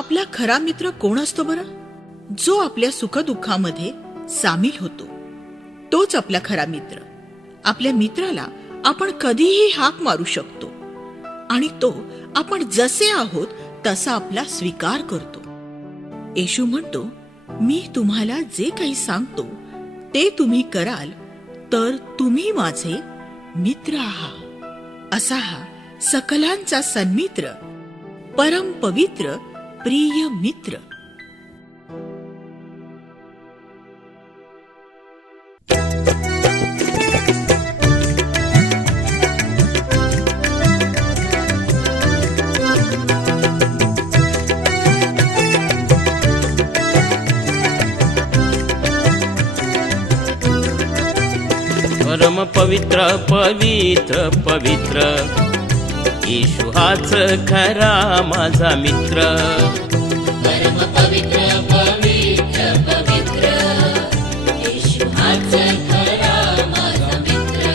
आपला खरा मित्र कोण असतो बरं? जो आपल्या सुखदुःखामध्ये सामील होतो, तोच आपला खरा मित्र. आपल्या मित्राला आपण कधीही हाक मारू शकतो आणि तो आपण जसे आहोत तसा आपला स्वीकार करतो. येशू म्हणतो, मी तुम्हाला जे काही सांगतो ते तुम्ही कराल तर तुम्ही माझे मित्र आहात. असा हा सकलांचा सन्मित्र, परम पवित्र प्रिय मित्र. परम पवित्र पवित्र पवित्र येशू हाच खरा माझा मित्र. परम पवित्र पवित्र पवित्र येशू हाच खरा माझा मित्र.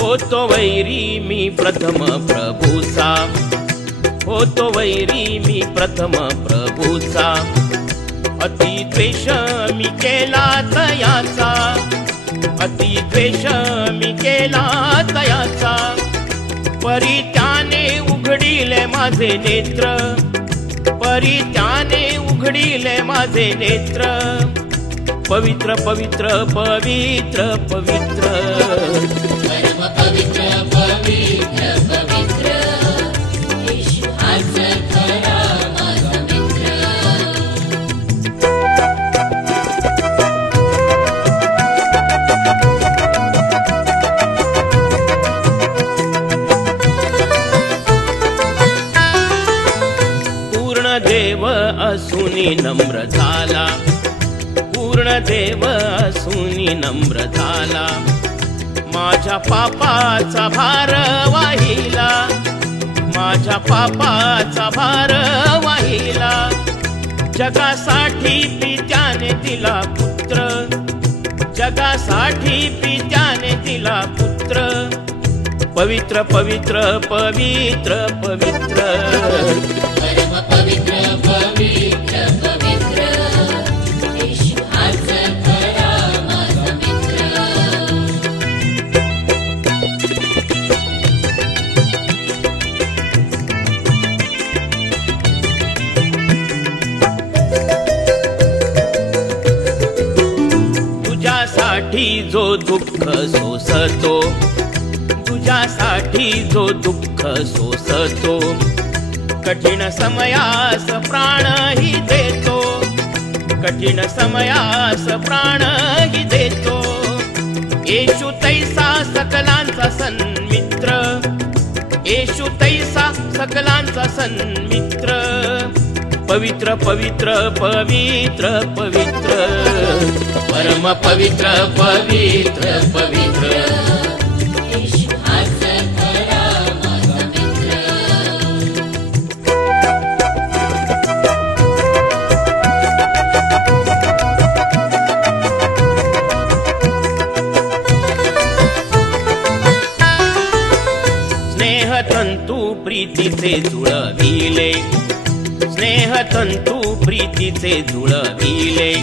होतो वैरी मी प्रथम प्रभूचा, होतो वैरी मी प्रथम प्रभूचा. अति द्वेष मी केला तयाचा, अति द्वेष मी केला तयाचा. परी त्याने उघडिले माझे नेत्र, परी त्याने उघडिले माझे नेत्र. पवित्र पवित्र पवित्र पवित्र परम पवित्र पवित्र पवित्र येशू हाच खरा माझा मित्र. पूर्ण देव असूनी नम्र झाला, पूर्ण देव असूनी नम्र झाला. माझ्या पापाचा भार वाहिला, माझ्या पापाचा भार वाहिला. जगासाठी पित्याने दिला पुत्र, जगासाठी पित्याने दिला पुत्र. पवित्र पवित्र पवित्र पवित्र परम पवित्र पवित्र पवित्र येशू हाच खरा माझा मित्र. तुझ्यासाठी जो दुःख सोसतो, तुझ्यासाठी जो दुःख सोसतो. कठीण समयास प्राणही देतो, कठीण समयास प्राणही देतो. येशू तैसा सकलांचा सन्मित्र, येशू तैसा सकलांचा सन्मित्र. पवित्र पवित्र पवित्र पवित्र परम पवित्र पवित्र पवित्र येशू हाच खरा माझा मित्र. स्नेहतंतू प्रीतीचे जुळविले, स्नेहतंतू प्रीतीचे जुळविले.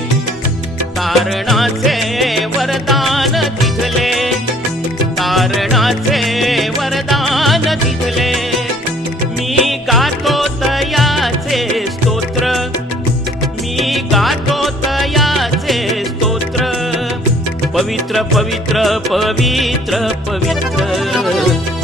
तारणाचे वरदान दिधले, तारणाचे वरदान दिधले. मी गातो तयाचे स्तोत्र, मी गातो तयाचे स्तोत्र. पवित्र पवित्र पवित्र पवित्र